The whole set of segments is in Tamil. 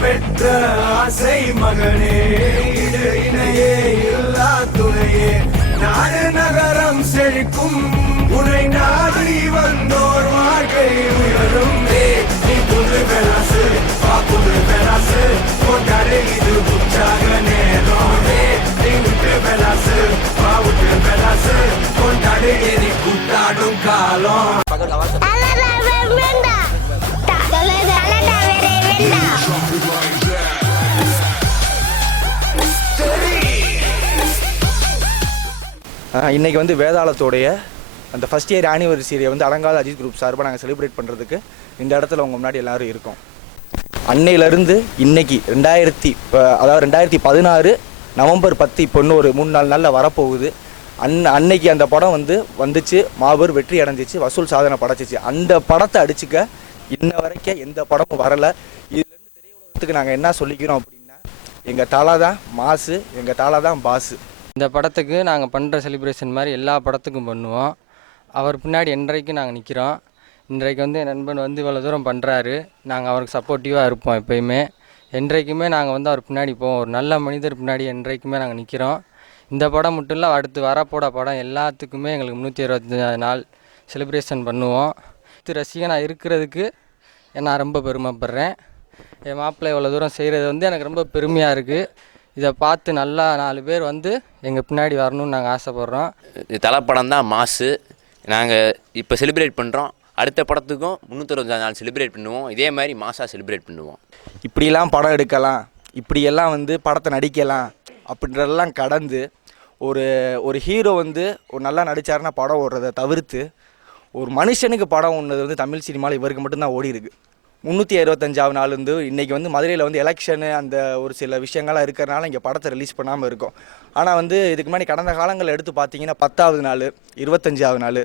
பெற்ற ஆசை மகனே, இணையே இல்லா துணையே, நாடு நகரம் செழிக்கும் உனை நாடி வந்தோர் வாழ்க்கை உயரும். நீ புது பெலாசு புது பெலாசு கொண்டாடு, இது உற்சாக நேரம். நீ விட்டு பெலாசு விட்டு பெலாசு கொண்டாடு, இனி கூட்டாடும் காலம். இன்றைக்கி வந்து வேதாளத்தோடைய அந்த ஃபஸ்ட் இயர் ஆனிவர்சரியை வந்து அடங்காத அஜித் குரூப் சார்பாக நாங்கள் செலிப்ரேட் பண்ணுறதுக்கு இந்த இடத்துல உங்கள் முன்னாடி எல்லோரும் இருக்கோம். அன்னையிலேருந்து இன்றைக்கி 2016 நவம்பர் 10 இப்போ இன்னும் ஒரு 3-4 நாளில் வரப்போகுது. அன்னைக்கு அந்த படம் வந்துச்சு, மாபெரும் வெற்றி அடைஞ்சிச்சு, வசூல் சாதனை படைச்சிச்சு. அந்த படத்தை அடிச்சுக்க இன்ன வரைக்கும் எந்த படமும் வரலை. இதுலேருந்து திரையுலகத்துக்கு நாங்கள் என்ன சொல்லிக்கிறோம் அப்படின்னா, எங்கள் தலை தான் மாசு, எங்கள் தலை தான் பாஸு. இந்த படத்துக்கு நாங்கள் பண்ணுற செலிப்ரேஷன் மாதிரி எல்லா படத்துக்கும் பண்ணுவோம். அவர் பின்னாடி என்றைக்கும் நாங்கள் நிற்கிறோம். இன்றைக்கு வந்து என் நண்பன் வந்து இவ்வளோ தூரம் பண்ணுறாரு, நாங்கள் அவருக்கு சப்போர்ட்டிவாக இருப்போம். எப்போயுமே என்றைக்குமே நாங்கள் வந்து அவர் பின்னாடி போவோம். ஒரு நல்ல மனிதர் பின்னாடி என்றைக்குமே நாங்கள் நிற்கிறோம். இந்த படம் மட்டும் இல்லை, அடுத்து வரப்போட படம் எல்லாத்துக்குமே எங்களுக்கு 365 நாள் செலிப்ரேஷன் பண்ணுவோம். ரசிகனாக இருக்கிறதுக்கு நான் ரொம்ப பெருமைப்படுறேன். என் மாப்பிள்ளை இவ்வளோ தூரம் செய்கிறது வந்து எனக்கு ரொம்ப பெருமையாக இருக்குது. இதை பார்த்து நல்லா 4 பேர் வந்து எங்கள் பின்னாடி வரணும்னு நாங்கள் ஆசைப்பட்றோம். தலைப்படம் தான் மாசு. நாங்கள் இப்போ செலிப்ரேட் பண்ணுறோம். அடுத்த படத்துக்கும் 365 நாள் செலிப்ரேட் பண்ணுவோம். இதே மாதிரி மாசாக செலிப்ரேட் பண்ணுவோம். இப்படியெல்லாம் படம் எடுக்கலாம், இப்படியெல்லாம் வந்து படத்தை நடிக்கலாம் அப்படின்றதெல்லாம் கடந்து ஒரு ஹீரோ வந்து ஒரு நல்லா நடித்தாருன்னா படம் ஓடுறதை தவிர்த்து ஒரு மனுஷனுக்கு படம் ஒன்று வந்து தமிழ் சினிமாவில் இவருக்கு மட்டும்தான் ஓடி இருக்குது. 365 நாள் வந்து இன்றைக்கி வந்து மதுரையில் வந்து எலெக்ஷனு அந்த ஒரு சில விஷயங்கள்லாம் இருக்கிறனால இங்கே படத்தை ரிலீஸ் பண்ணாமல் இருக்கும். ஆனால் வந்து இதுக்கு முன்னாடி கடந்த காலங்களில் எடுத்து பார்த்தீங்கன்னா 10வது நாள், 25வது நாள்,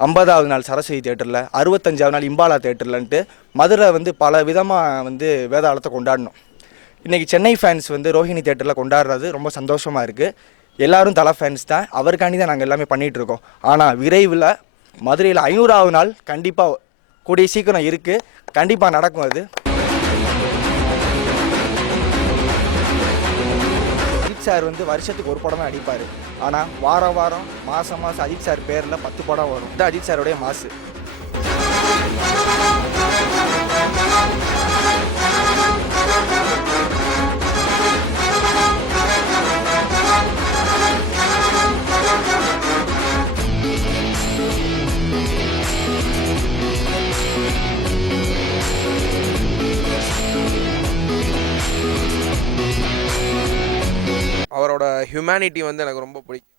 50வது நாள் சரஸ்வதி தேட்டரில், 65வது நாள் இம்பாலா தேட்டர்லன்ட்டு மதுரை வந்து பல விதமாக வந்து வேதாளத்தை கொண்டாடணும். இன்றைக்கி சென்னை ஃபேன்ஸ் வந்து ரோஹிணி தேட்டரில் கொண்டாடுறது ரொம்ப சந்தோஷமாக இருக்குது. எல்லோரும் தலை ஃபேன்ஸ் தான், அவருக்காண்டி தான் நாங்கள் எல்லாமே பண்ணிகிட்ருக்கோம். ஆனால் விரைவில் மதுரையில் 500வது நாள் கண்டிப்பாக கூடிய சீக்கிரம் இருக்குது, கண்டிப்பாக நடக்கும். அது அஜித் சார் வந்து வருஷத்துக்கு ஒரு படம் தான் அடிப்பார். ஆனால் வாரம் வாரம் மாதம் அஜித் சார் பேரில் 10 படம் வரும். இது அஜித் சாருடைய மாசு. அவரோட ஹியூமனிட்டி வந்து எனக்கு ரொம்ப பிடிக்கும்.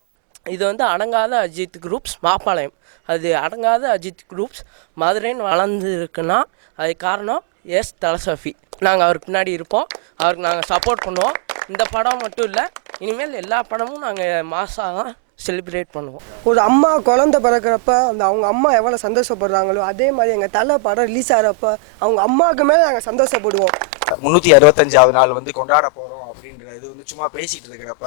இது வந்து அடங்காத அஜித் குரூப்ஸ் மாப்பாளையம், அது அடங்காத அஜித் குரூப்ஸ் மதுரைன்னு வளர்ந்து இருக்குன்னா அது காரணம் தலசஃபி. நாங்கள் அவருக்கு பின்னாடி இருப்போம், அவருக்கு நாங்கள் சப்போர்ட் பண்ணுவோம். இந்த படம் மட்டும் இல்லை, இனிமேல் எல்லா படமும் நாங்கள் மாசாக செலிப்ரேட் பண்ணுவோம். ஒரு அம்மா குழந்தை பிறக்கிறப்ப அவங்க அம்மா எவ்வளோ சந்தோஷப்படுறாங்களோ அதே மாதிரி எங்கள் தலை படம் ரிலீஸ் ஆகிறப்ப அவங்க அம்மாவுக்கு மேலே நாங்கள் சந்தோஷப்படுவோம். 365வது நாள் வந்து கொண்டாட போகிறோம் அப்படின்றது வந்து சும்மா பேசிகிட்டு இருக்கிறப்ப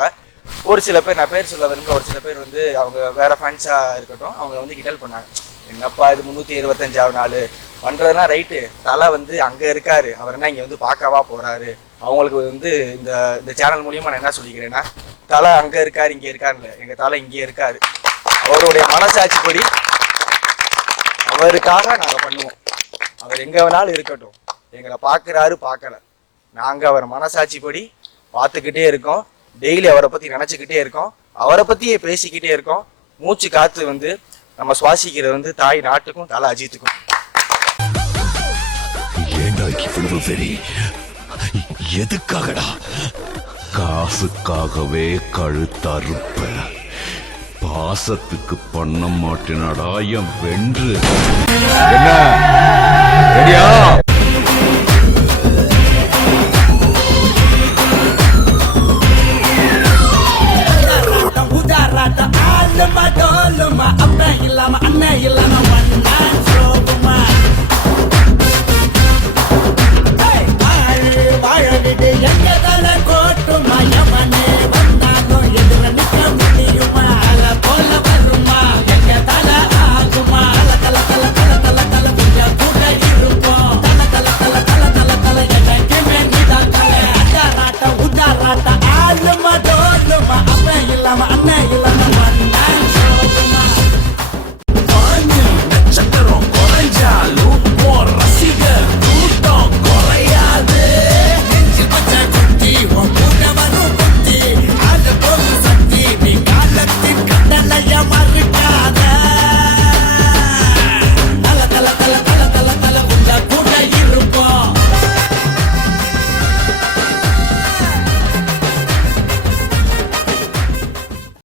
ஒரு சில பேர், நான் பேர் சொல்ல விரும்பல, ஒரு சில பேர் வந்து அவங்க வேறு ஃபேன்ஸாக இருக்கட்டும், அவங்க வந்து கிண்டல் பண்ணாங்க. என்னப்பா இது 365வது நாள் பண்ணுறதுனா ரைட்டு, தலை வந்து அங்கே இருக்கார், அவர் என்ன இங்கே வந்து பார்க்கவா போகிறாரு. அவங்களுக்கு வந்து இந்த சேனல் மூலியமாக நான் என்ன சொல்லிக்கிறேன்னா, தலை அங்கே இருக்கார் இங்கே இருக்காருல்ல, எங்கள் தலை இங்கே இருக்கார். அவருடைய மனசாட்சிப்படி அவருக்காக நாங்கள் பண்ணுவோம். அவர் எங்கே வேணாலும் இருக்கட்டும், எங்களை பார்க்குறாரு பார்க்கல, நாங்கள் அவர் மனசாட்சிப்படி பார்த்துக்கிட்டே இருக்கோம். டெய்லி அவரை பற்றி நினச்சிக்கிட்டே இருக்கோம், அவரை பற்றியே பேசிக்கிட்டே இருக்கோம். மூச்சு காற்று வந்து நம்ம சுவாசிக்கிறது வந்து தாய் நாட்டுக்கும் தலை அஜித்துக்கும். எதுக்காகடா? காசுக்காகவே கழுத்தறுப்ப, பாசத்துக்கு பண்ண மாட்டேனடா என் வென்று. உதாராட்ட ஆளுமா டோலுமா அப்ப இல்லாம